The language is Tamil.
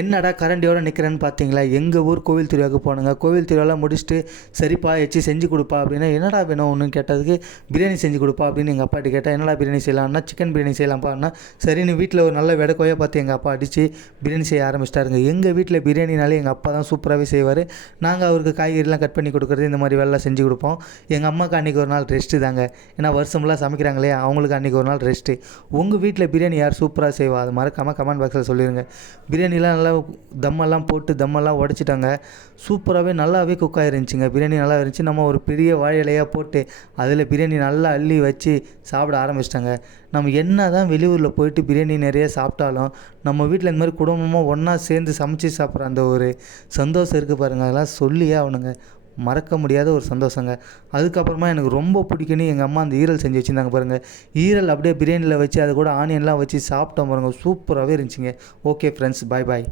என்னடா கரண்டியோட நிற்கிறேன்னு பார்த்தீங்களா? எங்கள் ஊர் கோவில் திருவிழாவுக்கு போனோங்க. கோவில் திருவிழாலாம் முடிச்சுட்டு, சரிப்பா எச்சி செஞ்சு கொடுப்பா அப்படின்னா, என்னடா வேணும் ஒன்றுன்னு கேட்டதுக்கு, பிரியாணி செஞ்சு கொடுப்பா அப்படின்னு எங்கள் அப்பாட்ட கேட்டேன். என்னடா பிரியாணி செய்யலாம்னா, சிக்கன் பிரியாணி செய்யலாம்ப்பான்னா, சரின்னு வீட்டில் ஒரு நல்ல வெடக்கோயா பார்த்து எங்கள் அப்பா அடித்து பிரியாணி செய்ய ஆரம்பிச்சிட்டாருங்க. எங்கள் வீட்டில் பிரியாணினாலே எங்கள் அப்பா தான் சூப்பராகவே செய்வார். நாங்கள் அவருக்கு காய்கறிலாம் கட் பண்ணி கொடுக்குறது, இந்த மாதிரி வேலைலாம் செஞ்சு கொடுப்போம். எங்கள் அம்மாவுக்கு அன்றைக்கி ஒரு நாள் ரெஸ்ட்டு தாங்க. ஏன்னா வருஷமெல்லாம் சமைக்கிறாங்களே, அவங்களுக்கு அன்றைக்கி ஒரு நாள் ரெஸ்ட்டு. உங்கள் வீட்டில் பிரியாணி யார் சூப்பராக செய்வா? அது மறக்காமல் கமெண்ட் பாக்ஸில் சொல்லிடுங்க. பிரியாணிலாம் நல்லா தம்மெல்லாம் போட்டு தம்மெல்லாம் உடச்சிட்டாங்க. சூப்பராகவே நல்லாவே குக் ஆகிருந்துச்சிங்க. பிரியாணி நல்லா இருந்துச்சு. நம்ம ஒரு பெரிய வாழை இலையாக போட்டு அதில் பிரியாணி நல்லா அள்ளி வச்சு சாப்பிட ஆரம்பிச்சிட்டாங்க. நம்ம என்ன தான் வெளியூரில் போயிட்டு பிரியாணி நிறைய சாப்பிட்டாலும், நம்ம வீட்டில் இந்த மாதிரி குடும்பமாக ஒன்றா சேர்ந்து சமைச்சு சாப்பிட்ற அந்த ஒரு சந்தோஷம் இருக்குது பாருங்கள், அதெல்லாம் சொல்லியே ஆகணுங்க. மறக்க முடியாத ஒரு சந்தோஷங்க. அதுக்கப்புறமா எனக்கு ரொம்ப பிடிக்குன்னு எங்கள் அம்மா அந்த ஈரல் செஞ்சு வச்சுருந்தாங்க பாருங்கள். ஈரல் அப்படியே பிரியாணியில் வச்சு அது கூட ஆனியன்லாம் வச்சு சாப்பிட்டோம் பாருங்கள். சூப்பராகவே இருந்துச்சுங்க. ஓகே ஃப்ரெண்ட்ஸ், பாய் பாய்.